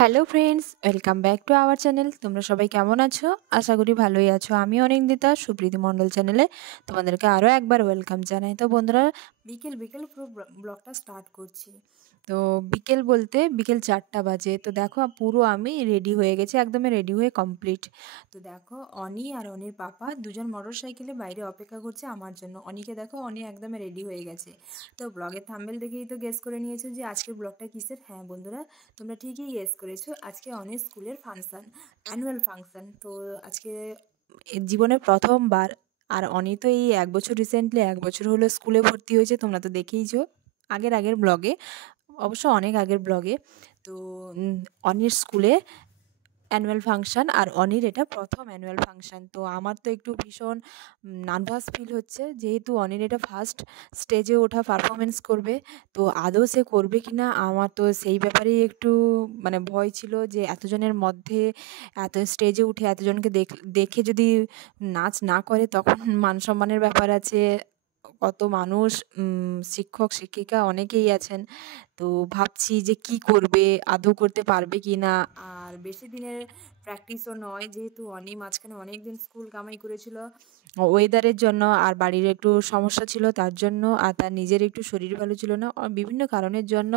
Hello friends, welcome back to our channel. তোমরা সবাই কেমন আছো? আশা করি ভালোই আছো। আমি অনিন্দিতা, সুপ্রীতি মণ্ডল চ্যানেলে তোমাদেরকে আরও একবার ওয়েলকাম জানাই। তো বন্ধুরা, বিকেল বিকেল পুরো ব্লগটা স্টার্ট করছি। তো বিকেল বলতে বিকেল 4টা বাজে। তো দেখো পুরো আমি রেডি হয়ে গেছি, একদমই রেডি হয়ে কমপ্লিট। তো দেখো অনি আর অনির পাপা দুজন মোটর সাইকেলে বাইরে অপেক্ষা করছে আমার জন্য। অনিকে দেখো, অনি একদমই রেডি হয়ে গেছে। তো ব্লগের থাম্বনেল দেখেই তো গেস করে নিয়েছো যে আজকের ব্লগটা কিসের। হ্যাঁ বন্ধুরা, তোমরা ঠিকই গেস করেছো, আজকে অনেক স্কুলের ফাংশান, অ্যানুয়াল ফাংশান। তো আজকে জীবনের প্রথমবার। আর অনি তো এই 1 বছর, রিসেন্টলি 1 বছর হলো স্কুলে ভর্তি হয়েছে, তোমরা তো দেখেইছো আগের ব্লগে, অবশ্য অনেক আগের ব্লগে। তো অনির স্কুলে অ্যানুয়াল ফাংশান, আর অনির এটা প্রথম অ্যানুয়াল ফাংশান। তো আমার তো একটু ভীষণ নার্ভাস ফিল হচ্ছে, যেহেতু অনির এটা ফার্স্ট স্টেজে ওঠা পারফরমেন্স করবে। তো আদৌ সে করবে কি না, আমার তো সেই ব্যাপারেই একটু মানে ভয় ছিল, যে এতজনের মধ্যে এত স্টেজে উঠে এতজনকে দেখে যদি নাচ না করে তখন মান সম্মানের ব্যাপার আছে। কত মানুষ, শিক্ষক শিক্ষিকা অনেকেই আছেন। তো ভাবছি যে কি করবে, আদৌ করতে পারবে কি না। আর বেশি দিনের প্র্যাকটিসও নয়, যেহেতু অনি মাঝখানে অনেক দিন স্কুল কামাই করেছিল ওয়েদারের জন্য, আর বাড়ির একটু সমস্যা ছিল তার জন্য, আর তার নিজের একটু শরীর ভালো ছিল না, বিভিন্ন কারণের জন্য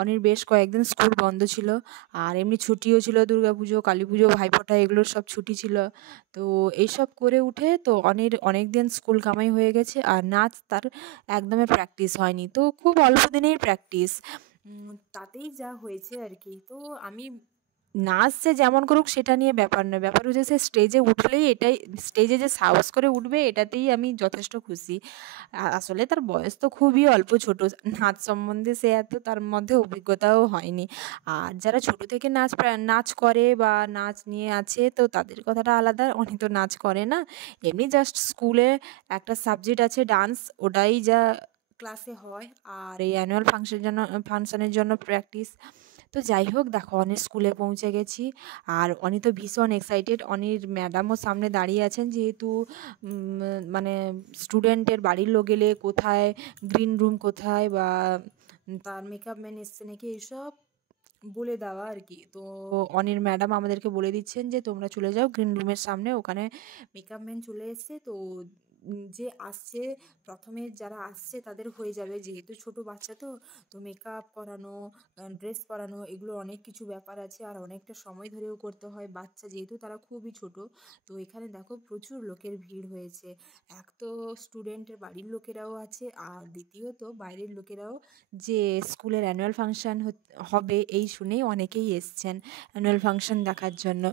অনির বেশ কয়েকদিন স্কুল বন্ধ ছিল। আর এমনি ছুটিও ছিল, দুর্গাপুজো, কালী পুজো, ভাইফোঁটা, এগুলোর সব ছুটি ছিল। তো এইসব করে উঠে তো অনির অনেক দিন স্কুল কামাই হয়ে গেছে, আর নাচ তার একদমই প্র্যাকটিস হয়নি। তো খুব অল্প দিনেই প্র্যাকটিস, তাতেই যা হয়েছে আর কি। তো আমি নাচ সে যেমন করুক সেটা নিয়ে ব্যাপার নয়, ব্যাপার হচ্ছে সে স্টেজে উঠলেই, এটাই স্টেজে যে সাহস করে উঠবে এটাতেই আমি যথেষ্ট খুশি। আসলে তার বয়স তো খুবই অল্প, ছোট, নাচ সম্বন্ধে সে এত তার মধ্যে অভিজ্ঞতাও হয়নি। আর যারা ছোট থেকে নাচ করে বা নাচ নিয়ে আছে, তো তাদের কথাটা আলাদা। অনেক তো নাচ করে না, এমনি জাস্ট স্কুলে একটা সাবজেক্ট আছে ডান্স, ওটাই যা ক্লাসে হয়। আর এই অ্যানুয়াল ফাংশনের জন্য প্র্যাকটিস। তো যাই হোক, দেখো অনির স্কুলে পৌঁছে গেছি। আর অনি তো ভীষণ এক্সাইটেড, অনির ম্যাডামও সামনে দাঁড়িয়ে আছেন, যেহেতু মানে স্টুডেন্টের বাড়ির লোক গেলে কোথায় গ্রিন রুম কোথায়, বা তার মেকআপ ম্যান এসছে নাকি, এইসব বলে দেওয়া আর কি। তো অনির ম্যাডাম আমাদেরকে বলে দিচ্ছেন যে তোমরা চলে যাও গ্রিন রুমের সামনে, ওখানে মেকআপ ম্যান চলে এসছে। তো যে আসছে প্রথমে, যারা আসছে তাদের হয়ে যাবে, যেহেতু ছোট বাচ্চা, তো তো মেকআপ করানো, ড্রেস পরানো, এগুলো অনেক কিছু ব্যাপার আছে, আর অনেকটা সময় ধরেও করতে হয়, বাচ্চা যেহেতু তারা খুবই ছোট। তো এখানে দেখো প্রচুর লোকের ভিড় হয়েছে। এক তো স্টুডেন্টের বাড়ির লোকেরাও আছে, আর দ্বিতীয়ত বাইরের লোকেরাও, যে স্কুলের অ্যানুয়াল ফাংশান হবে এই শুনেই অনেকেই এসছেন অ্যানুয়াল ফাংশন দেখার জন্য।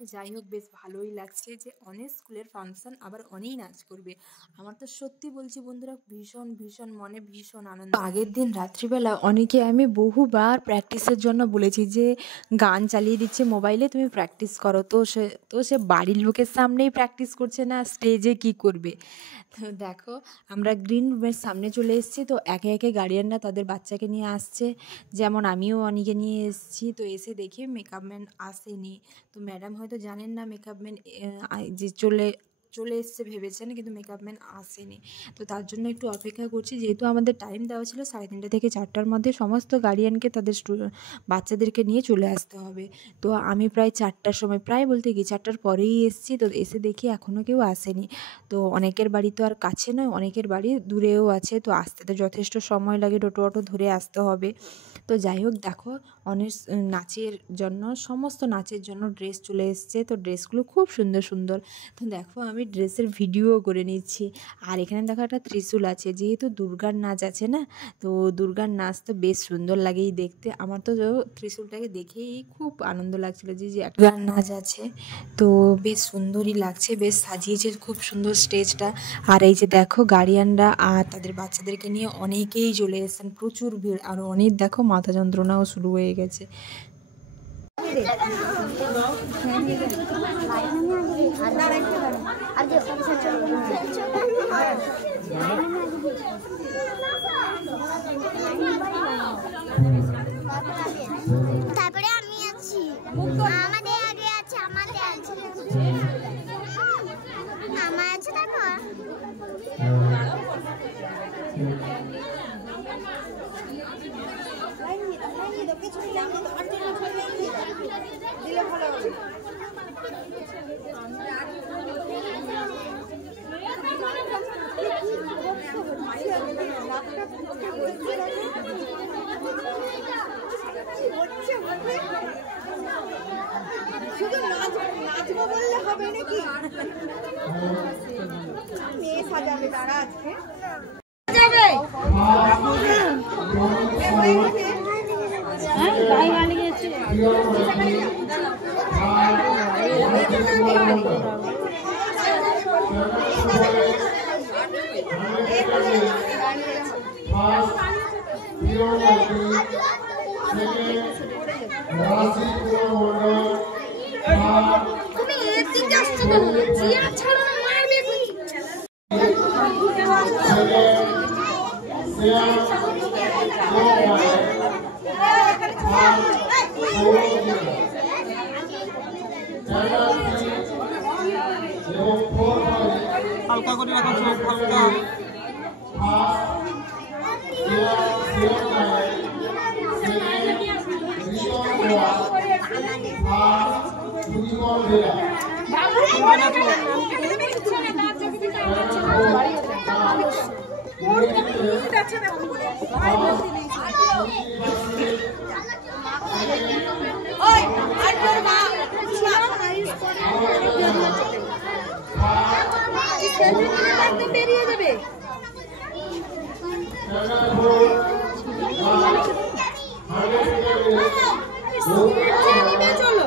তো যাই হোক, বেশ ভালোই লাগছে যে অনেক স্কুলের ফাংশন, আবার অনেই নাচ করবে। আমার তো সত্যি বলছি বন্ধুরা, ভীষণ ভীষণ মনে ভীষণ আনন্দ। আগের দিন রাত্রিবেলা অনেকে আমি বহুবার প্র্যাকটিসের জন্য বলেছি, যে গান চালিয়ে দিচ্ছে মোবাইলে, তুমি প্র্যাকটিস করো। তো সে বাড়ির লোকের সামনেই প্র্যাকটিস করছে না, স্টেজে কি করবে। তো দেখো, আমরা গ্রিন রুমের সামনে চলে এসেছি। তো একে একে গার্ডিয়ানরা তাদের বাচ্চাকে নিয়ে আসছে, যেমন আমিও অনিকে নিয়ে এসেছি। তো এসে দেখি মেকআপ ম্যান আসেনি। তো ম্যাডাম হয়তো জানেন না মেকআপ ম্যান যে চলে চলে এসছে ভেবেছেন, কিন্তু মেকআপ ম্যান আসেনি। তো তার জন্য একটু অপেক্ষা করছি, যেহেতু আমাদের টাইম দেওয়া ছিল 3:30 থেকে 4টার মধ্যে সমস্ত গার্ডিয়ানকে তাদের বাচ্চাদেরকে নিয়ে চলে আসতে হবে। তো আমি প্রায় 4টার সময়, প্রায় বলতে কি 4টার পরেই এসেছি। তো এসে দেখি এখনও কেউ আসেনি। তো অনেকের বাড়ি তো আর কাছে নয়, অনেকের বাড়ি দূরেও আছে, তো আসতে তো যথেষ্ট সময় লাগে, টোটো অটো ধরে আসতে হবে। তো যাই হোক, দেখো অনেক নাচের জন্য, সমস্ত নাচের জন্য ড্রেস চলে এসছে। তো ড্রেসগুলো খুব সুন্দর সুন্দর। তো দেখো আমি ড্রেসের ভিডিও করে নিচ্ছি। আর এখানে দেখো একটা ত্রিশূল আছে, যেহেতু দুর্গার নাচ আছে না, তো দুর্গার নাচ তো বেশ সুন্দর লাগেই দেখতে। আমার তো ত্রিশূলটাকে দেখেই খুব আনন্দ লাগছিলো, যে একটা নাচ আছে। তো বেশ সুন্দরই লাগছে, বেশ সাজিয়েছে খুব সুন্দর স্টেজটা। আর এই যে দেখো গার্ডিয়ানরা আর তাদের বাচ্চাদেরকে নিয়ে অনেকেই চলে এসেছেন, প্রচুর ভিড়। আর অনেক দেখো মাথা যন্ত্রণাও শুরু হয়ে গেছে। তারপরে আমি আছি, আমাদের আগে আছে, আমাদের আছে, আমার আছে, তারপর শুধু নাচবো বললে হবে নাকি? মেয়ে সাজাবে তারা আজকে যাবে। ভাই ভালো গেছে। তুমি এর দিকে আসছো কেন? জিয়া ছাড়ো না, মারবে তুমি। হালকা করে রাখো, চোখ হালকা। বেরিয়ে যাবে। চলো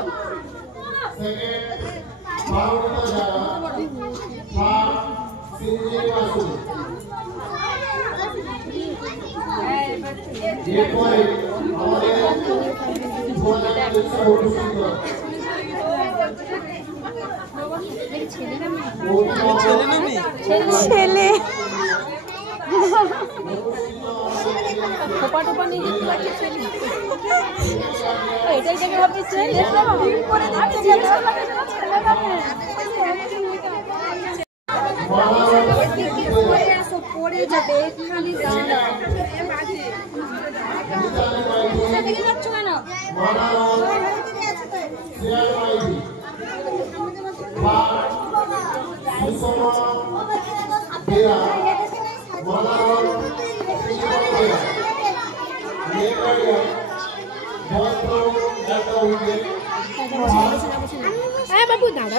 ছেলে এটাই দেখে ভাবছি ছেলে পড়ে যাবে খালি যাচ্ছ কেন? হ্যাঁ বাবু, দাদা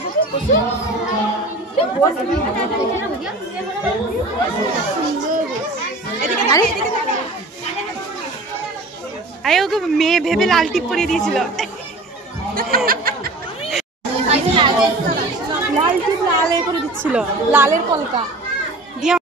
আরে ওকে মেয়ে ভেবে লাল টিপ পরিয়ে দিয়েছিল। লাল টিপ লাল করে দিচ্ছিল, লালের কলকা দিয়ে।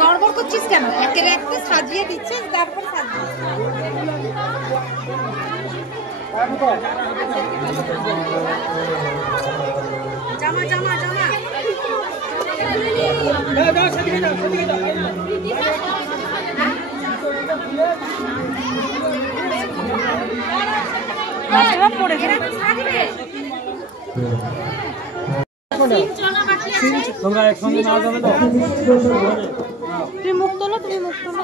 গড়বড় করছিস কেন? একে রাখতে সাজিয়ে দিচ্ছিস, তারপর জামা জামা জামা পড়ে গেল। তোমরা একসঙ্গে না যাবে তো? তুমি মুখ তোলো, তুমি মুখ তোলো।